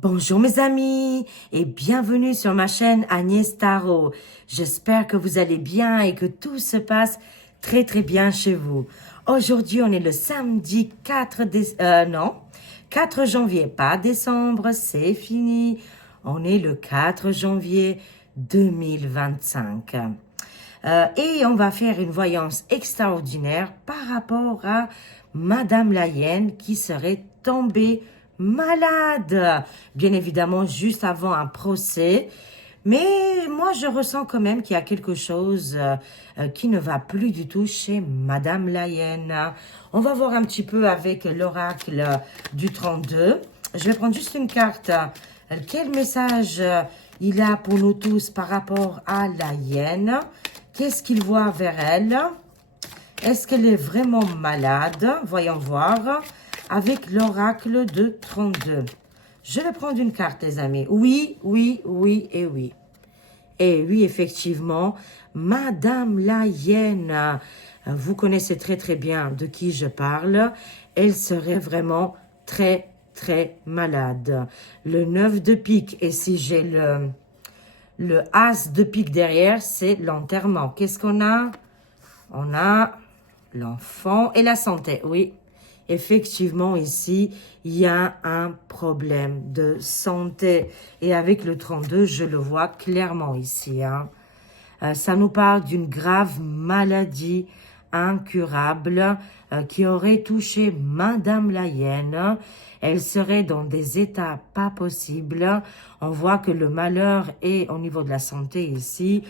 Bonjour mes amis et bienvenue sur ma chaîne Agnès Tarot. J'espère que vous allez bien et que tout se passe très bien chez vous. Aujourd'hui, on est le samedi 4 janvier, pas décembre, c'est fini. On est le 4 janvier 2025. Et on va faire une voyance extraordinaire par rapport à Madame la Hyène qui serait tombée malade, bien évidemment juste avant un procès. Mais moi, je ressens quand même qu'il y a quelque chose qui ne va plus du tout chez Madame la Hyène. On va voir un petit peu avec l'oracle du 32. Je vais prendre juste une carte. Quel message il a pour nous tous par rapport à la Hyène? Qu'est-ce qu'il voit vers elle? Est-ce qu'elle est vraiment malade? Voyons voir. Avec l'oracle de 32. Je vais prendre une carte, les amis. Oui, oui, oui et oui. Et oui, effectivement, Madame la Hyène, vous connaissez très bien de qui je parle. Elle serait vraiment très malade. Le 9 de pique, et si j'ai le as de pique derrière, c'est l'enterrement. Qu'est-ce qu'on a? On a l'enfant et la santé, oui. Effectivement, ici, il y a un problème de santé. Et avec le 32, je le vois clairement ici. Ça nous parle d'une grave maladie incurable qui aurait touché Madame la Hyène. Elle serait dans des états pas possibles. On voit que le malheur est au niveau de la santé ici.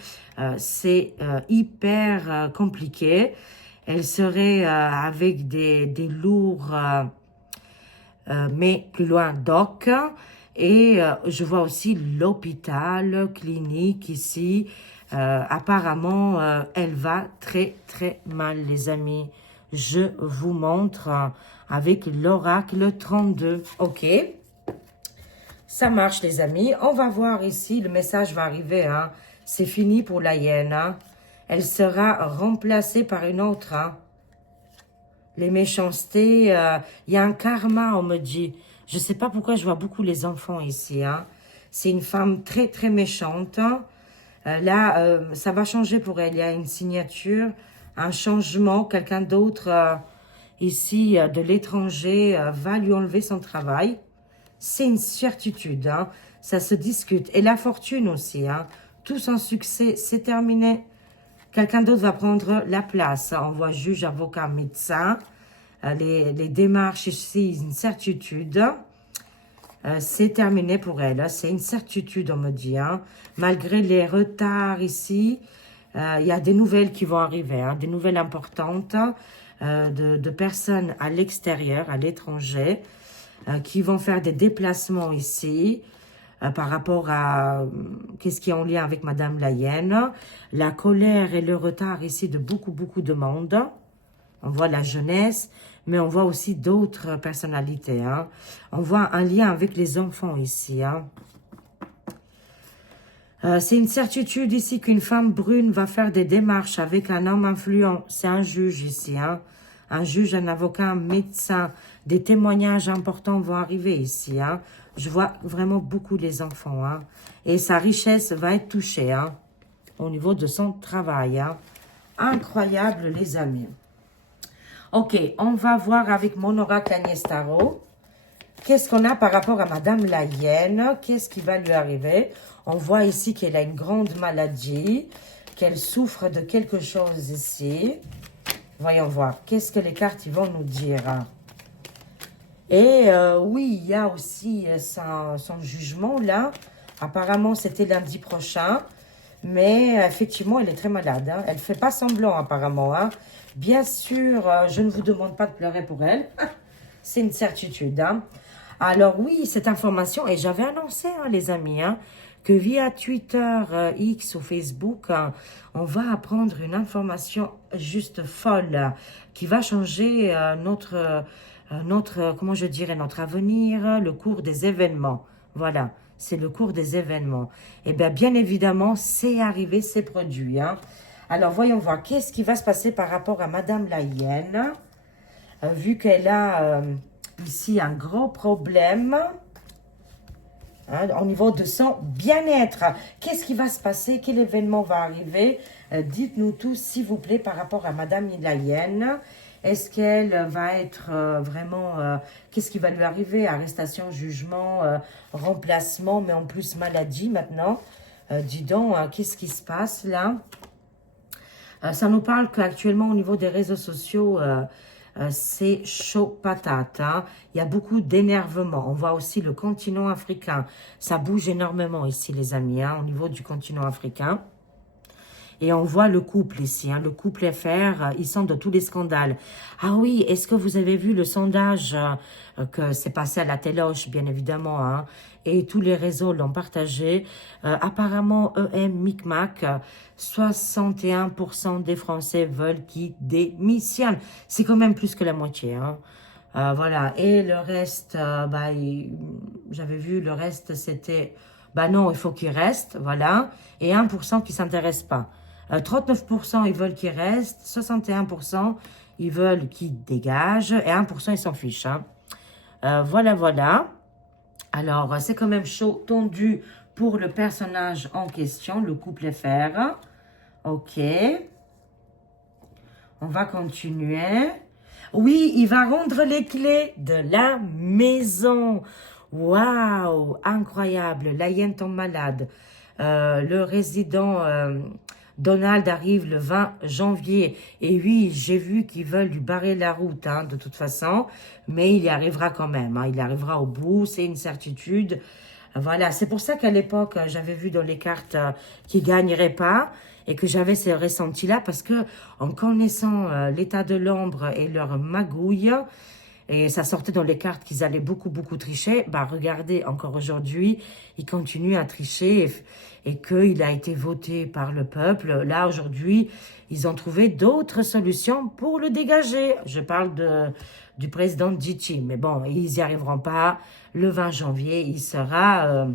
C'est hyper compliqué. Elle serait avec des lourds, mais plus loin, doc. Et je vois aussi l'hôpital, clinique ici. Apparemment, elle va très mal, les amis. Je vous montre avec l'oracle 32. Ok, ça marche, les amis. On va voir ici, le message va arriver. C'est fini pour la Hyène. Elle sera remplacée par une autre. Les méchancetés, il y a un karma, on me dit. Je ne sais pas pourquoi je vois beaucoup les enfants ici. C'est une femme très méchante. Là, ça va changer pour elle. Il y a une signature, un changement. Quelqu'un d'autre ici de l'étranger va lui enlever son travail. C'est une certitude. Ça se discute. Et la fortune aussi. Tout son succès, c'est terminé. Quelqu'un d'autre va prendre la place. On voit juge, avocat, médecin. Les démarches ici, une certitude. C'est terminé pour elle. C'est une certitude, on me dit. Malgré les retards ici, il y a des nouvelles qui vont arriver. Des nouvelles importantes de personnes à l'extérieur, à l'étranger, qui vont faire des déplacements ici. Par rapport à qu'est-ce qui est en lien avec Madame la Hyène. La colère et le retard ici de beaucoup de monde. On voit la jeunesse, mais on voit aussi d'autres personnalités. On voit un lien avec les enfants ici. C'est une certitude ici qu'une femme brune va faire des démarches avec un homme influent. C'est un juge ici. Un juge, un avocat, un médecin. Des témoignages importants vont arriver ici. Je vois vraiment beaucoup les enfants. Et sa richesse va être touchée au niveau de son travail. Incroyable, les amis. Ok, on va voir avec mon oracle Agnès Tarot. Qu'est-ce qu'on a par rapport à Madame la Hyène? Qu'est-ce qui va lui arriver? On voit ici qu'elle a une grande maladie, qu'elle souffre de quelque chose ici. Voyons voir. Qu'est-ce que les cartes ils vont nous dire? Et oui, il y a aussi son jugement là. Apparemment, c'était lundi prochain. Mais effectivement, elle est très malade. Elle ne fait pas semblant apparemment. Bien sûr, je ne vous demande pas de pleurer pour elle. C'est une certitude. Alors oui, cette information, et j'avais annoncé, les amis, que via Twitter, X ou Facebook, on va apprendre une information juste folle qui va changer comment je dirais, notre avenir, le cours des événements. Voilà, c'est le cours des événements. Et bien évidemment, c'est arrivé, c'est produit. Alors, voyons voir, qu'est-ce qui va se passer par rapport à Madame la Hyène, vu qu'elle a ici un gros problème. hein, au niveau de son bien-être. Qu'est-ce qui va se passer? Quel événement va arriver? Dites-nous tout, s'il vous plaît, par rapport à Madame Ilaïenne. Est-ce qu'elle va être vraiment... qu'est-ce qui va lui arriver? Arrestation, jugement, remplacement, mais en plus maladie maintenant. Dis donc, qu'est-ce qui se passe là? Ça nous parle qu'actuellement, au niveau des réseaux sociaux, c'est chaud patate. Hein. Il y a beaucoup d'énervement. On voit aussi le continent africain. Ça bouge énormément ici, les amis, hein, au niveau du continent africain. Et on voit le couple ici, hein, le couple FR, ils sont de tous les scandales. Ah oui, est-ce que vous avez vu le sondage que c'est passé à la téloche, bien évidemment, hein, et tous les réseaux l'ont partagé. Apparemment, EM Micmac, 61% des Français veulent qu'il démissionne. C'est quand même plus que la moitié, hein. Voilà, et le reste, j'avais vu, le reste, c'était, non, il faut qu'il reste, voilà, et 1% qui ne s'intéresse pas. 39% ils veulent qu'il reste, 61% ils veulent qu'il dégage, et 1% ils s'en fichent. Hein. Voilà, voilà. Alors, c'est quand même chaud, tendu pour le personnage en question, le couple FR. Ok. On va continuer. Oui, il va rendre les clés de la maison. Waouh, incroyable. Laïenne tombe malade. Le résident Donald arrive le 20 janvier. Et oui, j'ai vu qu'ils veulent lui barrer la route, hein, de toute façon. Mais il y arrivera quand même. Hein, il arrivera au bout, c'est une certitude. Voilà, c'est pour ça qu'à l'époque, j'avais vu dans les cartes qu'il ne gagnerait pas. Et que j'avais ce ressenti-là parce que en connaissant l'état de l'ombre et leur magouille, et ça sortait dans les cartes qu'ils allaient beaucoup, beaucoup tricher, regardez, encore aujourd'hui, ils continuent à tricher et qu'il a été voté par le peuple. Là, aujourd'hui, ils ont trouvé d'autres solutions pour le dégager. Je parle du président Djidji, mais bon, ils n'y arriveront pas. Le 20 janvier, il sera...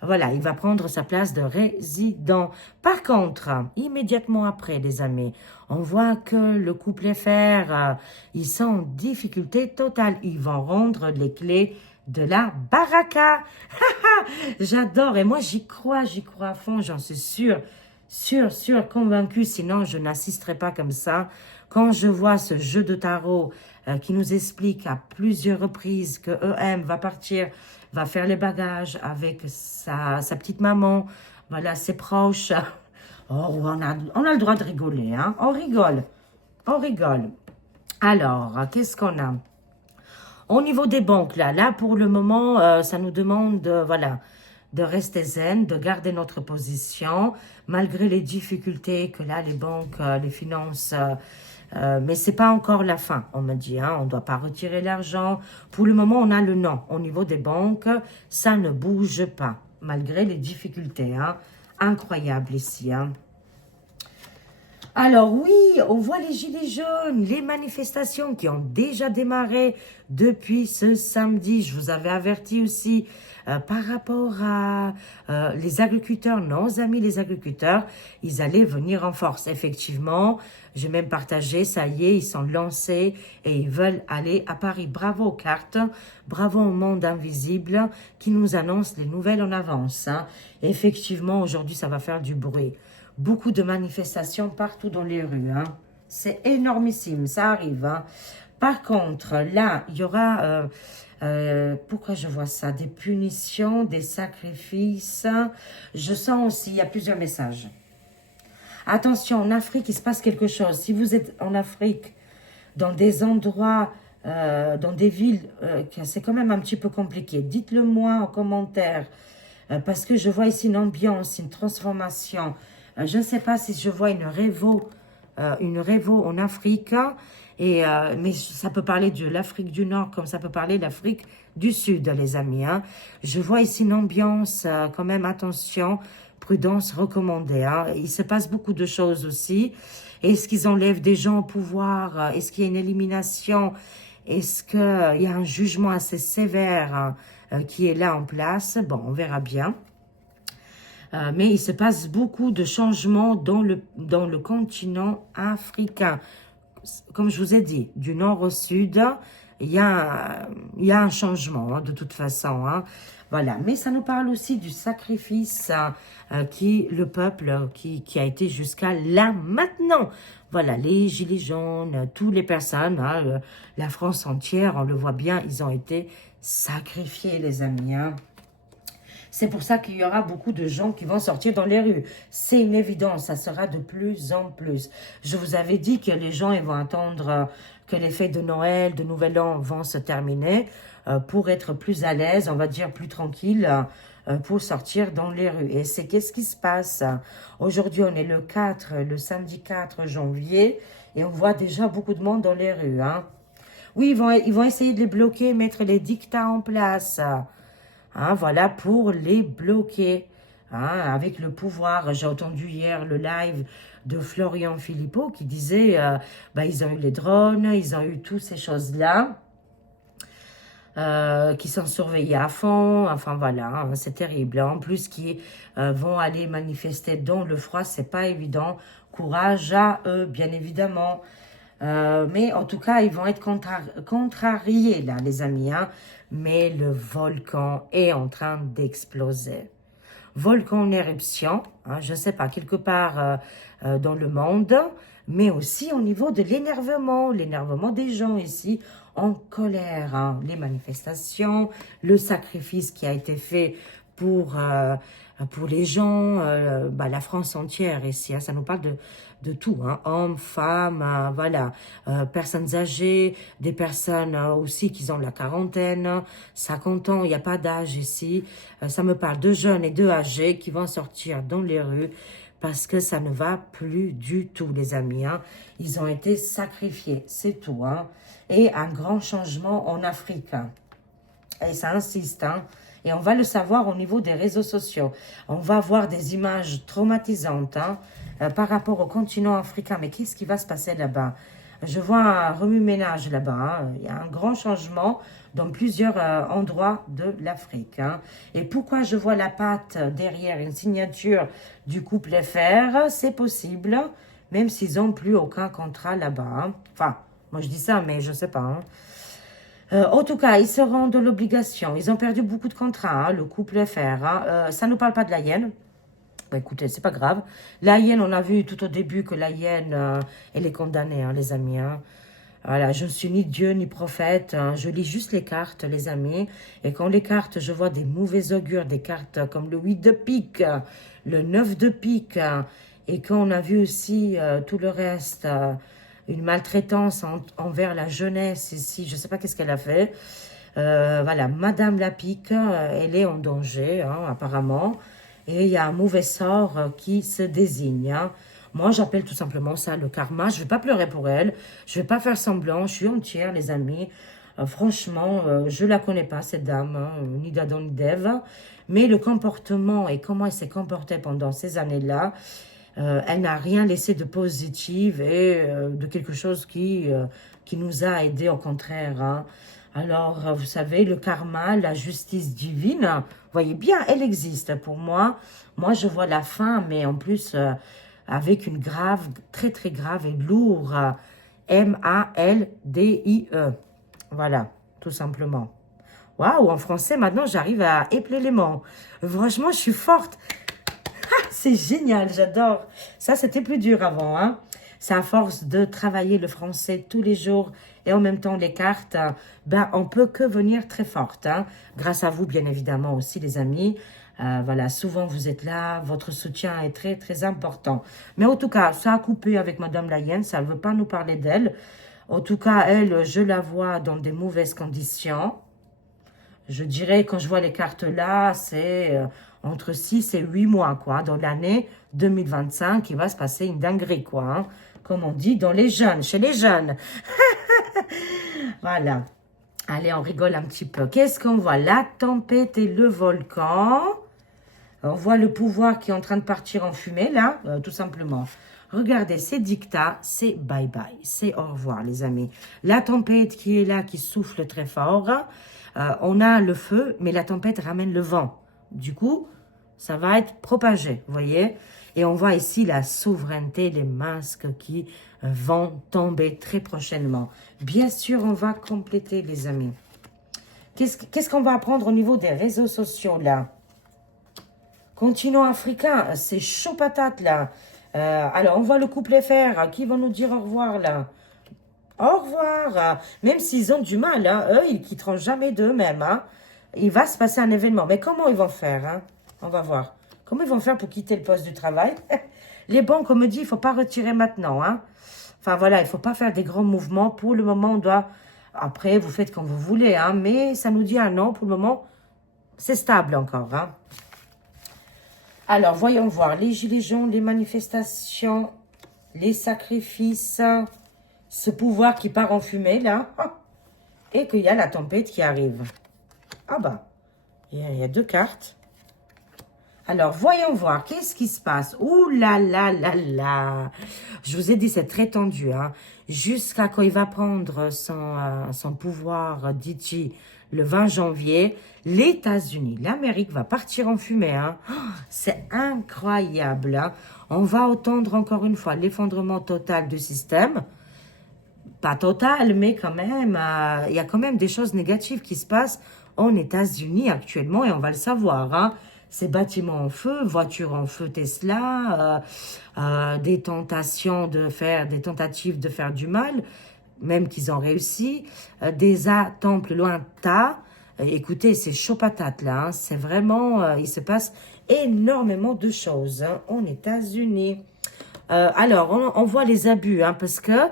voilà, il va prendre sa place de résident. Par contre, immédiatement après, les amis, on voit que le couple FR, ils sont en difficulté totale. Ils vont rendre les clés de la baraka. J'adore. Et moi, j'y crois à fond, j'en suis sûre, convaincue. Sinon, je n'assisterai pas comme ça. Quand je vois ce jeu de tarot qui nous explique à plusieurs reprises que EM va partir, va faire les bagages avec sa petite maman, voilà, ses proches. Oh, on a le droit de rigoler, hein. On rigole. Alors, qu'est-ce qu'on a? Au niveau des banques, là pour le moment, ça nous demande de rester zen, de garder notre position, malgré les difficultés que là, les banques, les finances... mais c'est pas encore la fin, on me dit. Hein, on ne doit pas retirer l'argent. Pour le moment, on a le non. Au niveau des banques, ça ne bouge pas, malgré les difficultés. Hein. Incroyable ici. Hein. Alors oui, on voit les gilets jaunes, les manifestations qui ont déjà démarré depuis ce samedi. Je vous avais averti aussi par rapport à les agriculteurs, nos amis les agriculteurs, ils allaient venir en force. Effectivement, j'ai même partagé, ça y est, ils sont lancés et ils veulent aller à Paris. Bravo aux cartes, bravo au monde invisible qui nous annonce les nouvelles en avance. Hein. Effectivement, aujourd'hui, ça va faire du bruit. Beaucoup de manifestations partout dans les rues. Hein. C'est énormissime, ça arrive. Hein. Par contre, là, il y aura... pourquoi je vois ça? Des punitions, des sacrifices. Je sens aussi, il y a plusieurs messages. Attention, en Afrique, il se passe quelque chose. Si vous êtes en Afrique, dans des endroits, dans des villes, c'est quand même un petit peu compliqué. Dites-le moi en commentaire. Parce que je vois ici une ambiance, une transformation. Je ne sais pas si je vois une révo en Afrique, mais ça peut parler de l'Afrique du Nord comme ça peut parler de l'Afrique du Sud, les amis. Hein. Je vois ici une ambiance, quand même, attention, prudence recommandée. Hein. Il se passe beaucoup de choses aussi. Est-ce qu'ils enlèvent des gens au pouvoir? Est-ce qu'il y a une élimination? Est-ce qu'il y a un jugement assez sévère qui est là en place? Bon, on verra bien. Mais il se passe beaucoup de changements dans le continent africain. Comme je vous ai dit, du nord au sud, il y a un changement, hein, de toute façon. Hein. Voilà, mais ça nous parle aussi du sacrifice qui le peuple qui a été jusqu'à là maintenant. Voilà, les gilets jaunes, toutes les personnes, hein, la France entière, on le voit bien, ils ont été sacrifiés, les amis. Hein. C'est pour ça qu'il y aura beaucoup de gens qui vont sortir dans les rues. C'est une évidence, ça sera de plus en plus. Je vous avais dit que les gens ils vont attendre que les fêtes de Noël, de Nouvel An vont se terminer pour être plus à l'aise, on va dire plus tranquille, pour sortir dans les rues. Et c'est qu'est-ce qui se passe? Aujourd'hui, on est le samedi 4 janvier, et on voit déjà beaucoup de monde dans les rues. Hein. Oui, ils vont essayer de les bloquer, mettre les dictats en place. Hein, voilà, pour les bloquer. Hein, avec le pouvoir, j'ai entendu hier le live de Florian Philippot qui disait ils ont eu les drones, ils ont eu toutes ces choses-là. Qui sont surveillés à fond, enfin voilà, hein, c'est terrible. En plus, qui vont aller manifester dans le froid, c'est pas évident. Courage à eux, bien évidemment. Mais en tout cas, ils vont être contrariés, là, les amis. Hein. Mais le volcan est en train d'exploser. Volcan en éruption, hein, je ne sais pas, quelque part dans le monde, mais aussi au niveau de l'énervement des gens ici en colère. Hein. Les manifestations, le sacrifice qui a été fait pour les gens, la France entière ici, hein, ça nous parle de tout, hein, hommes, femmes, voilà, personnes âgées, des personnes aussi qui ont la quarantaine, 50 ans, il n'y a pas d'âge ici, ça me parle de jeunes et de âgés qui vont sortir dans les rues parce que ça ne va plus du tout, les amis, hein. Ils ont été sacrifiés, c'est tout, hein. Et un grand changement en Afrique, hein. Et ça insiste, hein. Et on va le savoir au niveau des réseaux sociaux. On va voir des images traumatisantes hein, par rapport au continent africain. Mais qu'est-ce qui va se passer là-bas? Je vois un remue-ménage là-bas. Hein. Il y a un grand changement dans plusieurs endroits de l'Afrique. Hein. Et pourquoi je vois la patte derrière une signature du couple FR? C'est possible, même s'ils n'ont plus aucun contrat là-bas. Hein. Enfin, moi je dis ça, mais je ne sais pas. Hein. En tout cas, ils se rendent de l'obligation. Ils ont perdu beaucoup de contrats, hein, le couple FR. Hein. Ça ne nous parle pas de la hyène. Bah, écoutez, c'est pas grave. La hyène, on a vu tout au début que la hyène, elle est condamnée, hein, les amis. Hein. Voilà, je ne suis ni Dieu ni prophète. Hein. Je lis juste les cartes, les amis. Et quand les cartes, je vois des mauvais augures, des cartes comme le 8 de pique, le 9 de pique. Et quand on a vu aussi tout le reste... une maltraitance envers la jeunesse ici, je ne sais pas qu'est-ce qu'elle a fait. Voilà, Madame Lapique, elle est en danger, hein, apparemment. Et il y a un mauvais sort qui se désigne. Hein. Moi, j'appelle tout simplement ça le karma. Je ne vais pas pleurer pour elle. Je ne vais pas faire semblant. Je suis entière, les amis. Franchement, je ne la connais pas, cette dame, hein, ni d'Adam ni d'Ève. Mais le comportement et comment elle s'est comportée pendant ces années-là, elle n'a rien laissé de positif et de quelque chose qui nous a aidés, au contraire. Hein. Alors, vous savez, le karma, la justice divine, vous voyez bien, elle existe pour moi. Moi, je vois la fin, mais en plus, avec une grave, très, très grave et lourde, M-A-L-D-I-E. Voilà, tout simplement. Waouh, en français, maintenant, j'arrive à épeler les mots. Franchement, je suis forte. C'est génial, j'adore. Ça, c'était plus dur avant. Hein. C'est à force de travailler le français tous les jours et en même temps les cartes, on peut que venir très forte. Hein. Grâce à vous, bien évidemment, aussi, les amis. Voilà, souvent vous êtes là, votre soutien est très, très important. Mais en tout cas, ça a coupé avec Madame Layen, ça ne veut pas nous parler d'elle. En tout cas, elle, je la vois dans des mauvaises conditions. Je dirais, quand je vois les cartes là, c'est entre 6 et 8 mois, quoi. Dans l'année 2025, il va se passer une dinguerie, quoi. Hein. Comme on dit, dans les jeunes, chez les jeunes. Voilà. Allez, on rigole un petit peu. Qu'est-ce qu'on voit? La tempête et le volcan. On voit le pouvoir qui est en train de partir en fumée, là, tout simplement. Regardez, c'est dictat, c'est bye-bye, c'est au revoir, les amis. La tempête qui est là, qui souffle très fort. On a le feu, mais la tempête ramène le vent. Du coup, Ça va être propagé, vous voyez. Et on voit ici la souveraineté, les masques qui vont tomber très prochainement. Bien sûr, on va compléter, les amis. Qu'est-ce qu'on va apprendre au niveau des réseaux sociaux, là? Continent africain, c'est chaud patate, là. Alors, on voit le couple FR qui vont nous dire au revoir, là. Au revoir. Même s'ils ont du mal, hein, eux, ils quitteront jamais d'eux-mêmes. Hein. Il va se passer un événement. Mais comment ils vont faire hein? On va voir. Comment ils vont faire pour quitter le poste du travail? Les banques, on me dit, il ne faut pas retirer maintenant. Hein. Enfin, voilà, il ne faut pas faire des grands mouvements. Pour le moment, on doit... Après, vous faites comme vous voulez. Hein, mais ça nous dit un non. Pour le moment, c'est stable encore. Hein. Alors, voyons voir. Les gilets jaunes, les manifestations, les sacrifices... Ce pouvoir qui part en fumée, là, et qu'il y a la tempête qui arrive. Ah bah, il y a deux cartes. Alors, voyons voir, qu'est-ce qui se passe? Ouh là là là là. Je vous ai dit, c'est très tendu, hein. Jusqu'à quand il va prendre son pouvoir d'Ichi le 20 janvier, les États-Unis, l'Amérique va partir en fumée, hein. Oh, c'est incroyable, hein. On va entendre encore une fois l'effondrement total du système. Pas total, mais quand même, il y a quand même des choses négatives qui se passent aux États-Unis actuellement et on va le savoir. Hein. Ces bâtiments en feu, voitures en feu Tesla, des tentatives de faire du mal, même qu'ils ont réussi, des temples lointains. Écoutez, c'est chaud patate là, hein. C'est vraiment, il se passe énormément de choses hein, aux États-Unis. Alors, on voit les abus, hein, parce que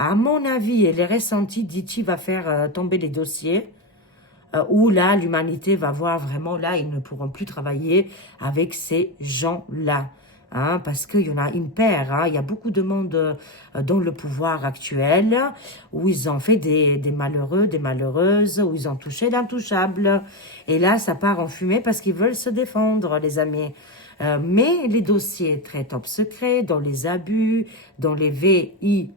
à mon avis, et les ressentis, Diti va faire tomber les dossiers où là, l'humanité va voir vraiment, là, ils ne pourront plus travailler avec ces gens-là. Hein, parce qu'il y en a une paire, hein, il y a beaucoup de monde dans le pouvoir actuel où ils ont fait des malheureux, des malheureuses, où ils ont touché l'intouchable. Et là, ça part en fumée parce qu'ils veulent se défendre, les amis. Mais les dossiers très top secrets, dans les abus, dans les VIOL,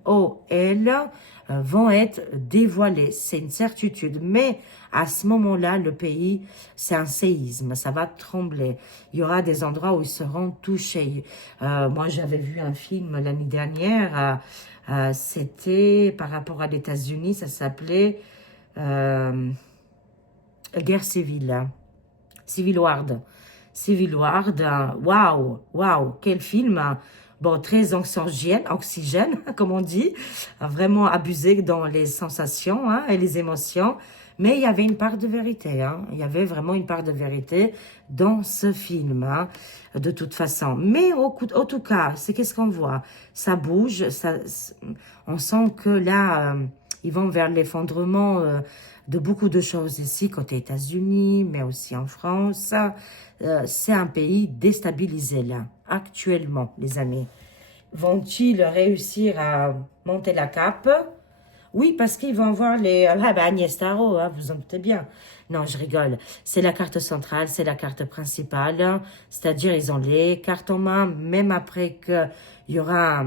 vont être dévoilés. C'est une certitude. Mais à ce moment-là, le pays, c'est un séisme. Ça va trembler. Il y aura des endroits où ils seront touchés. Moi, j'avais vu un film l'année dernière. C'était par rapport à les États-Unis. Ça s'appelait Guerre civile. Civil War. Civil War, waouh, waouh, quel film, hein. Bon, très oxygène, comme on dit, vraiment abusé dans les sensations hein, et les émotions, mais il y avait une part de vérité, hein. Il y avait vraiment une part de vérité dans ce film, hein, de toute façen. Mais en tout cas, c'est qu'est-ce qu'on voit? Ça bouge, on sent que là, ils vont vers l'effondrement de beaucoup de choses ici, côté États-Unis, mais aussi en France. C'est un pays déstabilisé là, actuellement, les amis. Vont-ils réussir à monter la cape? Oui, parce qu'ils vont voir les... Ah ben Agnès Tarot, hein, vous en doutez bien. Non, je rigole. C'est la carte centrale, c'est la carte principale. C'est-à-dire, ils ont les cartes en main, même après qu'il y aura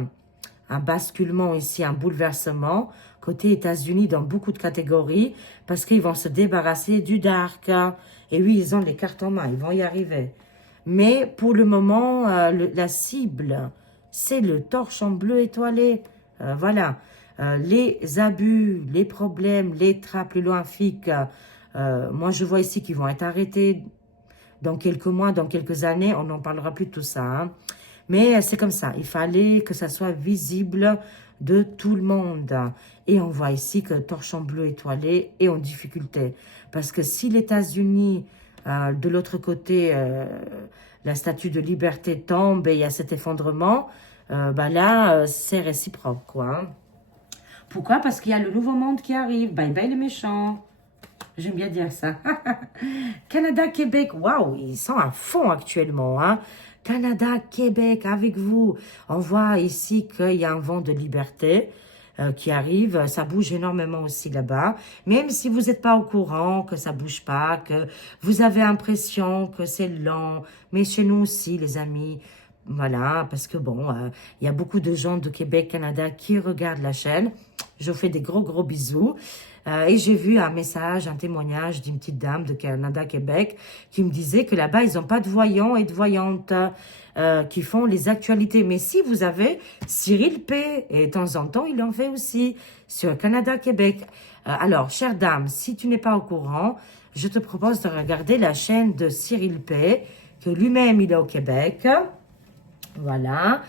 un basculement ici, un bouleversement, côté États-Unis dans beaucoup de catégories, parce qu'ils vont se débarrasser du dark. Et oui, ils ont les cartes en main, ils vont y arriver. Mais pour le moment, la cible, c'est le torchon bleu étoilé. Voilà. Les abus, les problèmes, les trappes, les lois flics, moi je vois ici qu'ils vont être arrêtés dans quelques mois, dans quelques années, on n'en parlera plus de tout ça. Hein. Mais c'est comme ça, il fallait que ça soit visible de tout le monde. Et on voit ici que torchon bleu étoilé est en difficulté. Parce que si les États-Unis, de l'autre côté, la statue de liberté tombe et il y a cet effondrement, bah là, c'est réciproque, quoi. Hein. Pourquoi? Parce qu'il y a le nouveau monde qui arrive. Bye bye les méchants. J'aime bien dire ça. Canada, Québec, waouh, ils sont à fond actuellement. Hein. Canada, Québec, avec vous. On voit ici qu'il y a un vent de liberté qui arrive. Ça bouge énormément aussi là-bas. Même si vous n'êtes pas au courant que ça bouge pas, que vous avez l'impression que c'est lent. Mais chez nous aussi, les amis, voilà, parce que bon, il y a beaucoup de gens de Québec, Canada qui regardent la chaîne. Je vous fais des gros bisous. Et j'ai vu un message, un témoignage d'une petite dame de Canada, Québec, qui me disait que là-bas, ils n'ont pas de voyants et de voyantes qui font les actualités. Mais si vous avez Cyril P, et de temps en temps, il en fait aussi sur Canada, Québec. Alors, chère dame, si tu n'es pas au courant, je te propose de regarder la chaîne de Cyril P, que lui-même, il est au Québec. Voilà.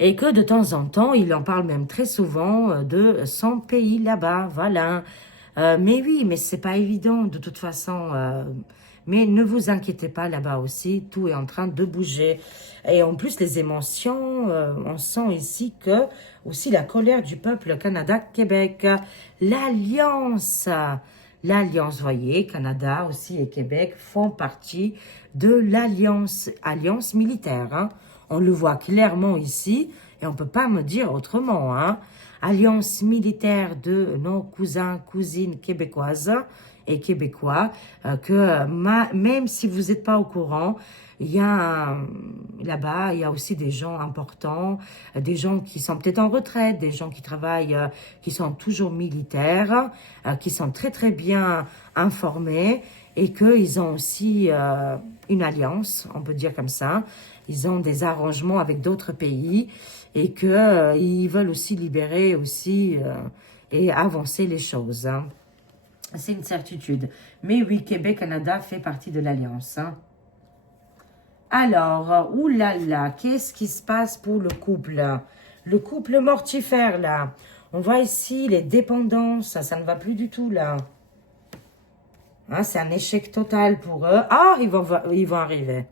Et que de temps en temps, il en parle même très souvent de son pays là-bas, voilà. Mais oui, mais c'est pas évident de toute façon. Mais ne vous inquiétez pas, là-bas aussi, tout est en train de bouger. Et en plus, les émotions, on sent ici que aussi la colère du peuple Canada-Québec, l'alliance, voyez, Canada aussi et Québec font partie de alliance militaire, hein. On le voit clairement ici, et on ne peut pas me dire autrement, hein. Alliance militaire de nos cousins, cousines québécoises et québécois, même si vous n'êtes pas au courant, il y a là-bas, il y a aussi des gens importants, des gens qui sont peut-être en retraite, des gens qui travaillent, qui sont toujours militaires, qui sont très bien informés et qu'ils ont aussi une alliance, on peut dire comme ça. Ils ont des arrangements avec d'autres pays et qu'ils veulent aussi libérer aussi et avancer les choses, hein. C'est une certitude. Mais oui, Québec-Canada fait partie de l'Alliance, hein. Alors, oulala, qu'est-ce qui se passe pour le couple? Le couple mortifère, là. On voit ici les dépendances, ça ne va plus du tout, là. Hein, c'est un échec total pour eux. Ah, ils vont arriver.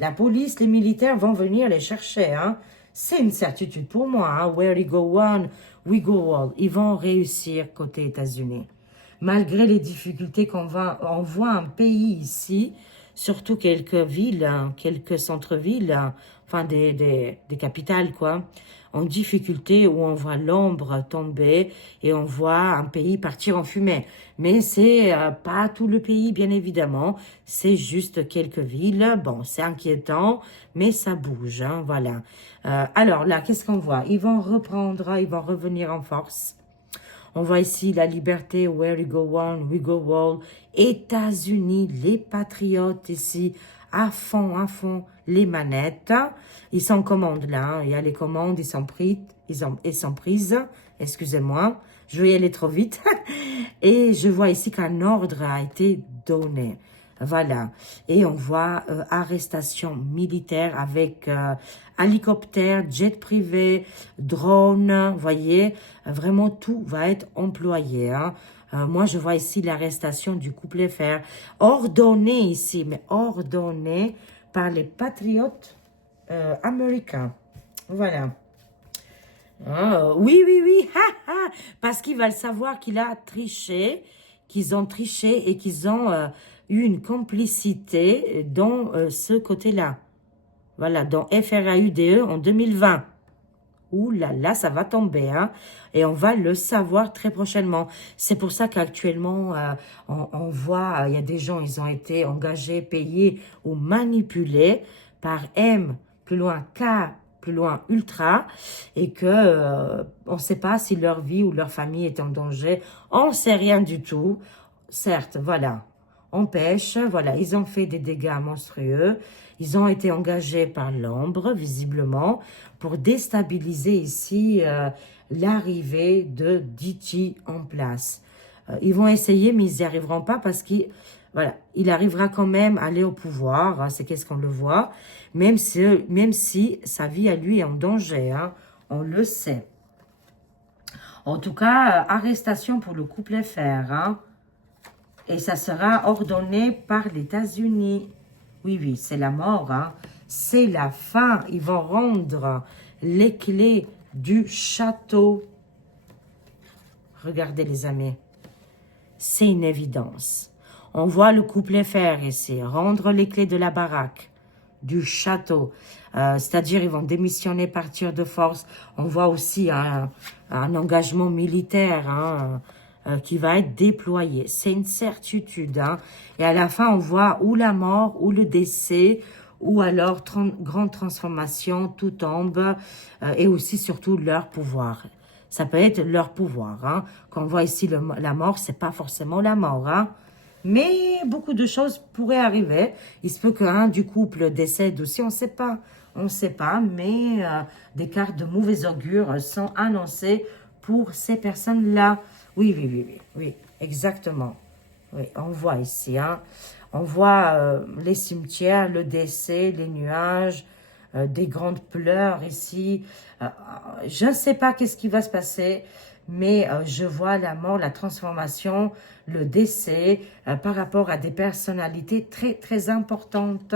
La police, les militaires vont venir les chercher, hein. C'est une certitude pour moi, hein. Where you go one, we go all. Ils vont réussir côté États-Unis. Malgré les difficultés on voit un pays ici, surtout quelques villes, hein, quelques centres-villes, hein, enfin des capitales, quoi, en difficulté où on voit l'ombre tomber et on voit un pays partir en fumée. Mais c'est pas tout le pays, bien évidemment. C'est juste quelques villes. Bon, c'est inquiétant, mais ça bouge, hein, voilà. Alors là, qu'est-ce qu'on voit? Ils vont revenir en force. On voit ici la liberté, where you go one, we go all. États-Unis, les patriotes ici, à fond, les manettes. Ils sont en commande là, hein. Il y a les commandes, ils sont prises. Excusez-moi, je vais y aller trop vite. Et je vois ici qu'un ordre a été donné. Voilà. Et on voit arrestation militaire avec hélicoptère, jet privé, drone, voyez, vraiment tout va être employé, hein. Moi, je vois ici l'arrestation du couple FR, ordonnée ici, mais ordonnée par les patriotes américains. Voilà. Oui, parce qu'ils veulent savoir qu'ils ont triché et qu'ils ont eu une complicité dans ce côté-là. Voilà, dans FRAUDE en 2020. Ouh là là, ça va tomber, hein. Et on va le savoir très prochainement. C'est pour ça qu'actuellement, on voit, il y a des gens, ils ont été engagés, payés ou manipulés par M, plus loin K, plus loin Ultra, et que on ne sait pas si leur vie ou leur famille est en danger. On ne sait rien du tout. Certes, voilà, on pêche, voilà, ils ont fait des dégâts monstrueux. Ils ont été engagés par l'ombre, visiblement, pour déstabiliser ici l'arrivée de Diti en place. Ils vont essayer, mais ils n'y arriveront pas parce qu'il arrivera quand même à aller au pouvoir, hein, c'est qu'est-ce qu'on le voit, même si sa vie à lui est en danger, hein, on le sait. En tout cas, arrestation pour le couple FR, hein, et ça sera ordonné par les États-Unis. Oui, c'est la mort, hein. C'est la fin. Ils vont rendre les clés du château. Regardez les amis. C'est une évidence. On voit le couple FR ici, rendre les clés de la baraque, du château. C'est-à-dire, ils vont démissionner, partir de force. On voit aussi un engagement militaire, hein, qui va être déployé. C'est une certitude, hein. Et à la fin, on voit ou la mort, ou le décès, ou alors grande transformation, tout tombe, et aussi surtout leur pouvoir. Ça peut être leur pouvoir. Hein. Quand on voit ici la mort, c'est pas forcément la mort. Hein. Mais beaucoup de choses pourraient arriver. Il se peut qu'un du couple décède aussi, on ne sait pas. On ne sait pas, mais des cartes de mauvais augure sont annoncées pour ces personnes-là. Oui, oui, oui, oui, oui, exactement. Oui, on voit ici, hein. On voit les cimetières, le décès, les nuages, des grandes pleurs ici. Je ne sais pas qu'est-ce qui va se passer, mais je vois la mort, la transformation, le décès par rapport à des personnalités très, très importantes.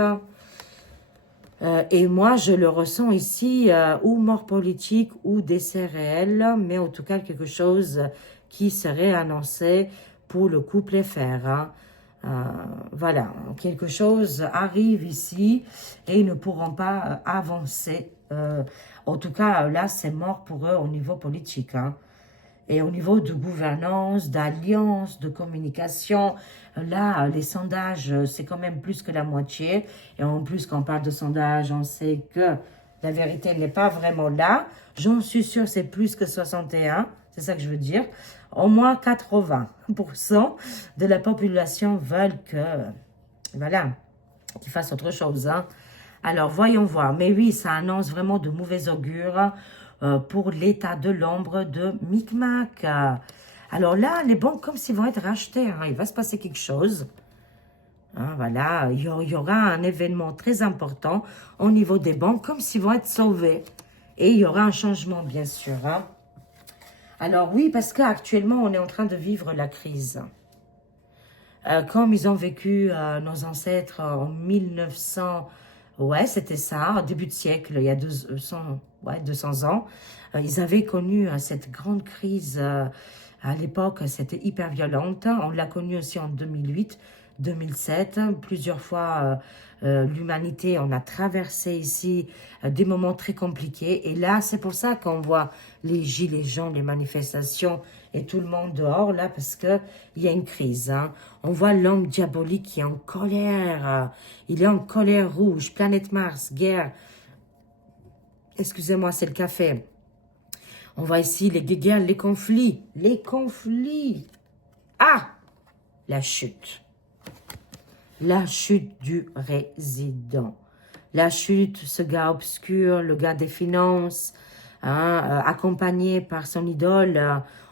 Et moi, je le ressens ici, ou mort politique ou décès réel, mais en tout cas quelque chose qui serait annoncé pour le couple FR. Hein. Voilà, quelque chose arrive ici et ils ne pourront pas avancer. En tout cas, là, c'est mort pour eux au niveau politique. Hein. Et au niveau de gouvernance, d'alliance, de communication, là, les sondages, c'est quand même plus que la moitié. Et en plus, quand on parle de sondages, on sait que la vérité n'est pas vraiment là. J'en suis sûre, c'est plus que 61. C'est ça que je veux dire. Au moins 80% de la population veulent que, voilà, qu'ils fassent autre chose. Hein. Alors, voyons voir. Mais oui, ça annonce vraiment de mauvais augure pour l'état de l'ombre de Micmac. Alors là, les banques, comme s'ils vont être rachetés. Hein. Il va se passer quelque chose. Hein, voilà, il y aura un événement très important au niveau des banques, comme s'ils vont être sauvés. Et il y aura un changement, bien sûr. Hein. Alors oui, parce qu'actuellement, on est en train de vivre la crise. Comme ils ont vécu nos ancêtres en 1900, ouais, c'était ça, début de siècle, il y a 200 ans, ils avaient connu cette grande crise à l'époque, c'était hyper violente. On l'a connu aussi en 2008, 2007, plusieurs fois l'humanité, on a traversé ici des moments très compliqués. Et là, c'est pour ça qu'on voit les gilets jaunes, les manifestations et tout le monde dehors, là, parce que il y a une crise. Hein. On voit l'homme diabolique qui est en colère. Il est en colère rouge, planète Mars, guerre. Excusez-moi, c'est le café. On voit ici les guerres, les conflits. Les conflits. Ah! La chute. La chute du résident. La chute, ce gars obscur, le gars des finances, hein, accompagné par son idole.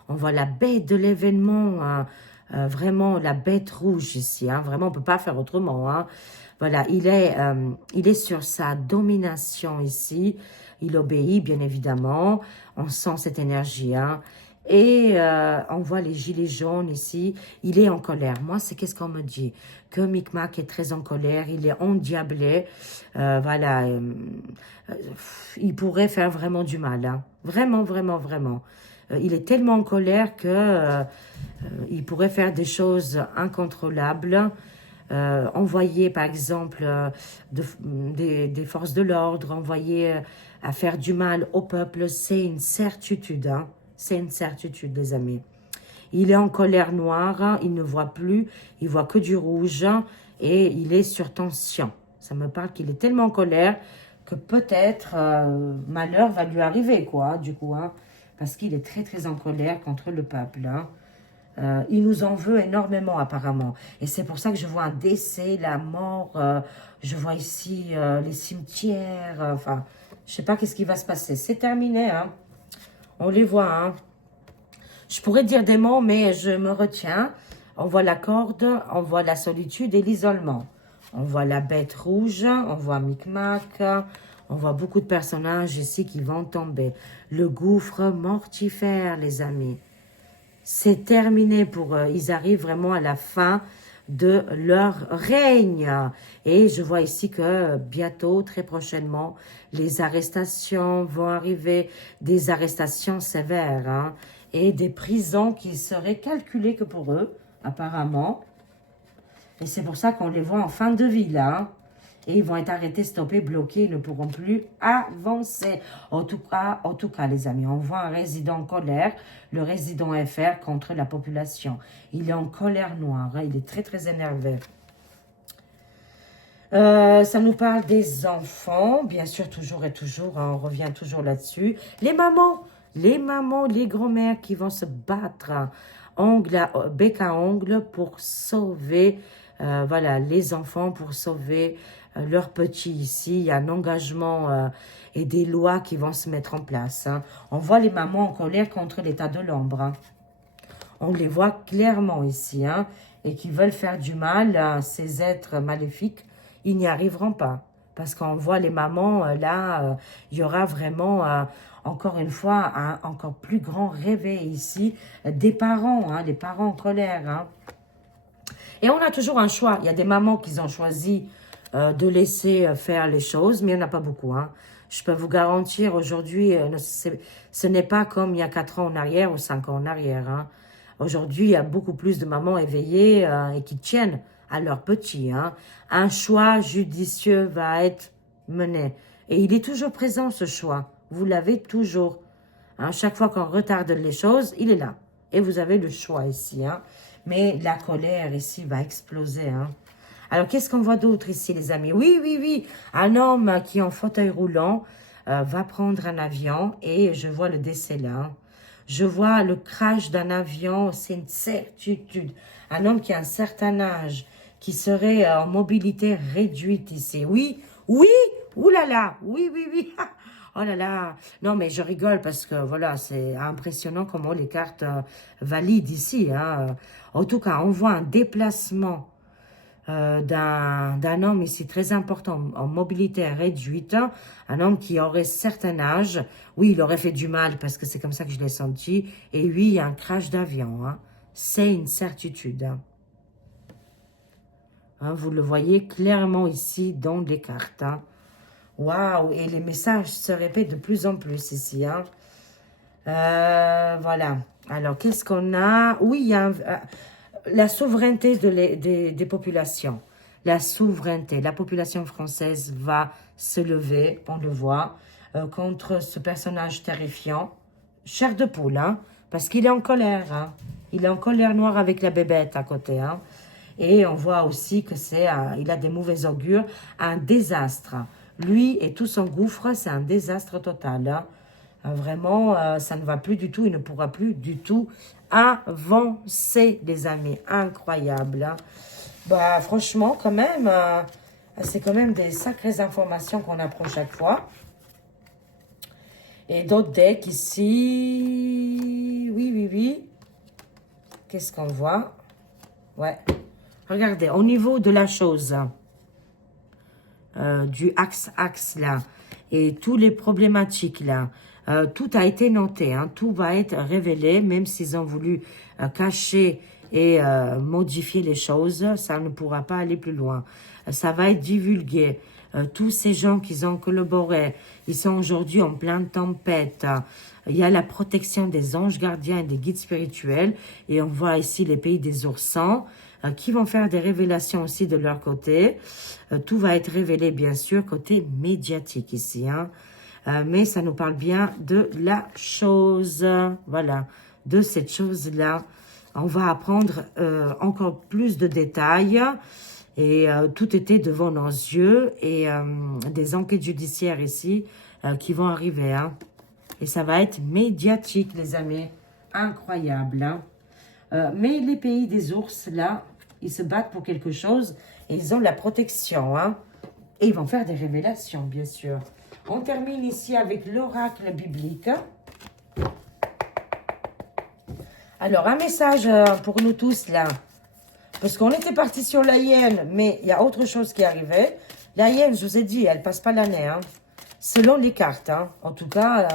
On voit la bête de l'événement, vraiment la bête rouge ici. Hein, vraiment, on ne peut pas faire autrement. Hein. Voilà, il est sur sa domination ici. Il obéit, bien évidemment. On sent cette énergie. Hein. Et on voit les gilets jaunes ici. Il est en colère. Moi, c'est qu'est-ce qu'on me dit? Que Micmac est très en colère. Il est endiablé. Voilà. Il pourrait faire vraiment du mal. Hein. Vraiment, vraiment, vraiment. Il est tellement en colère que il pourrait faire des choses incontrôlables. Envoyer, par exemple, des forces de l'ordre, envoyer à faire du mal au peuple, c'est une certitude. Hein. C'est une certitude, les amis. Il est en colère noire, il ne voit plus, il voit que du rouge et il est sur tension. Ça me parle qu'il est tellement en colère que peut-être malheur va lui arriver, quoi, du coup, hein, parce qu'il est très, très en colère contre le peuple. Hein. Il nous en veut énormément, apparemment. Et c'est pour ça que je vois un décès, la mort, je vois ici les cimetières, enfin, je sais pas qu'est-ce qui va se passer. C'est terminé, hein. On les voit, hein. Je pourrais dire des mots, mais je me retiens. On voit la corde, on voit la solitude et l'isolement. On voit la bête rouge, on voit Micmac, on voit beaucoup de personnages ici qui vont tomber. Le gouffre mortifère, les amis. C'est terminé pour eux. Ils arrivent vraiment à la fin de leur règne. Et je vois ici que bientôt, très prochainement, les arrestations vont arriver, des arrestations sévères, hein, et des prisons qui seraient calculées que pour eux, apparemment. Et c'est pour ça qu'on les voit en fin de vie, là. Hein. Et ils vont être arrêtés, stoppés, bloqués, ils ne pourront plus avancer. En tout cas, les amis, on voit un résident en colère, le résident FR contre la population. Il est en colère noire, hein, il est très, très énervé. Ça nous parle des enfants, bien sûr, toujours et toujours, hein, on revient toujours là-dessus. Les mamans, les mamans, les grand-mères qui vont se battre, bec à ongle pour sauver voilà, les enfants, pour sauver leurs petits ici. Il y a un engagement et des lois qui vont se mettre en place. Hein. On voit les mamans en colère contre l'état de l'ombre. Hein. On les voit clairement ici. Hein, et qui veulent faire du mal à ces êtres maléfiques. Ils n'y arriveront pas. Parce qu'on voit les mamans, là, il y aura vraiment, encore une fois, un encore plus grand réveil ici des parents, hein, les parents en colère. Hein. Et on a toujours un choix. Il y a des mamans qui ont choisi de laisser faire les choses, mais il n'y en a pas beaucoup. Hein. Je peux vous garantir, aujourd'hui, ce n'est pas comme il y a 4 ans en arrière ou 5 ans en arrière. Hein. Aujourd'hui, il y a beaucoup plus de mamans éveillées et qui tiennent à leurs petits. Hein. Un choix judicieux va être mené. Et il est toujours présent, ce choix. Vous l'avez toujours. Hein. Chaque fois qu'on retarde les choses, il est là. Et vous avez le choix ici. Hein. Mais la colère ici va exploser. Hein. Alors, qu'est-ce qu'on voit d'autre ici, les amis? Oui, oui, oui. Un homme qui est en fauteuil roulant va prendre un avion et je vois le décès là. Hein. Je vois le crash d'un avion, c'est une certitude. Un homme qui a un certain âge, qui serait en mobilité réduite ici. Oui, oui, oulala, oui, oui, oui. Oh là là, non mais je rigole parce que voilà, c'est impressionnant comment les cartes valident ici. Hein. En tout cas, on voit un déplacement d'un homme ici très important en mobilité réduite, un homme qui aurait certain âge. Oui, il aurait fait du mal parce que c'est comme ça que je l'ai senti. Et oui, il y a un crash d'avion. Hein. C'est une certitude. Hein. Hein, vous le voyez clairement ici dans les cartes. Hein. Waouh, et les messages se répètent de plus en plus ici. Hein. Voilà. Alors, qu'est-ce qu'on a? Oui, il y a la souveraineté des populations. La souveraineté. La population française va se lever, on le voit, contre ce personnage terrifiant. Chair de poule, hein, parce qu'il est en colère. Hein. Il est en colère noire avec la bébête à côté. Hein. Et on voit aussi que il a des mauvais augures, un désastre. Lui et tout son gouffre, c'est un désastre total. Hein. Vraiment, ça ne va plus du tout. Il ne pourra plus du tout avancer, les amis. Incroyable. Hein. Bah, franchement, quand même, c'est quand même des sacrées informations qu'on apprend chaque fois. Et d'autres decks ici. Oui, oui, oui. Qu'est-ce qu'on voit? Ouais. Regardez, au niveau de la chose, du axe là, et toutes les problématiques là, tout a été noté, hein, tout va être révélé, même s'ils ont voulu cacher et modifier les choses, ça ne pourra pas aller plus loin. Ça va être divulgué. Tous ces gens qui ont collaboré, ils sont aujourd'hui en pleine tempête. Il y a la protection des anges gardiens et des guides spirituels. Et on voit ici les pays des oursins qui vont faire des révélations aussi de leur côté. Tout va être révélé, bien sûr, côté médiatique ici. Hein. Mais ça nous parle bien de la chose. Voilà, de cette chose-là. On va apprendre encore plus de détails. Et tout était devant nos yeux. Et des enquêtes judiciaires ici qui vont arriver. Hein. Et ça va être médiatique, les amis. Incroyable. Hein. Mais les pays des ours, là, ils se battent pour quelque chose. Et ils ont la protection. Hein. Et ils vont faire des révélations, bien sûr. On termine ici avec l'oracle biblique. Alors, un message pour nous tous, là. Parce qu'on était parti sur la hyène, mais il y a autre chose qui arrivait. La hyène, je vous ai dit, elle passe pas l'année, hein. Selon les cartes, hein. En tout cas,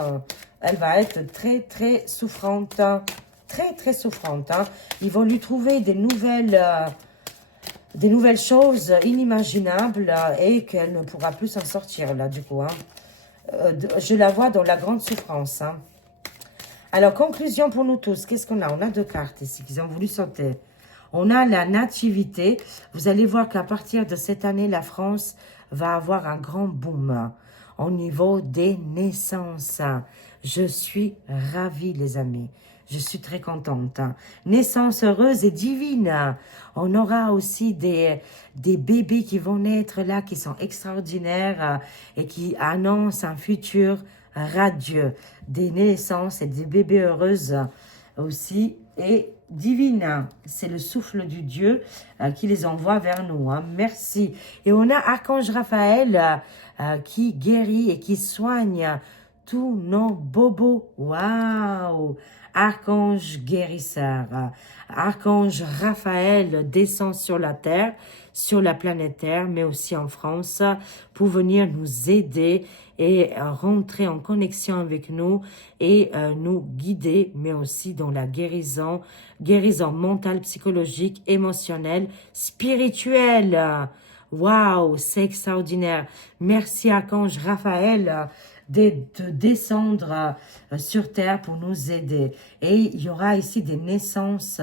elle va être très, très souffrante. Hein. Très, très souffrante. Hein. Ils vont lui trouver des nouvelles choses inimaginables et qu'elle ne pourra plus s'en sortir, là, du coup. Hein. Je la vois dans la grande souffrance. Hein. Alors, conclusion pour nous tous. Qu'est-ce qu'on a? On a 2 cartes ici qu'ils ont voulu sauter. On a la nativité. Vous allez voir qu'à partir de cette année, la France va avoir un grand boom au niveau des naissances. Je suis ravie, les amis. Je suis très contente. Naissance heureuse et divine. On aura aussi des bébés qui vont naître là, qui sont extraordinaires et qui annoncent un futur radieux, des naissances et des bébés heureuses aussi, et divines. C'est le souffle du Dieu qui les envoie vers nous. Hein. Merci. Et on a Archange Raphaël qui guérit et qui soigne tous nos bobos. Waouh! Archange guérisseur. Archange Raphaël descend sur la terre, sur la planète Terre, mais aussi en France, pour venir nous aider et rentrer en connexion avec nous et nous guider, mais aussi dans la guérison mentale, psychologique, émotionnelle, spirituelle. Waouh, c'est extraordinaire. Merci Archange Raphaël de descendre sur terre pour nous aider. Et il y aura ici des naissances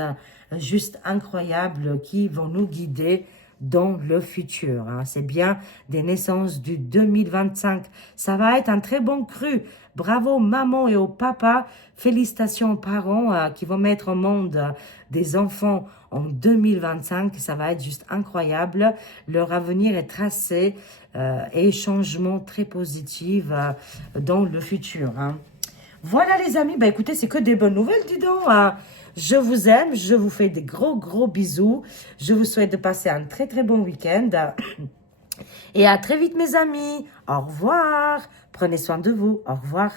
juste incroyables qui vont nous guider dans le futur. Hein. C'est bien des naissances du 2025. Ça va être un très bon cru. Bravo maman et au papa. Félicitations aux parents qui vont mettre au monde des enfants en 2025. Ça va être juste incroyable. Leur avenir est tracé et changement très positif dans le futur. Hein. Voilà les amis, bah écoutez, c'est que des bonnes nouvelles, dis donc. Hein. Je vous aime, je vous fais des gros bisous. Je vous souhaite de passer un très bon week-end. Et à très vite mes amis. Au revoir. Prenez soin de vous. Au revoir.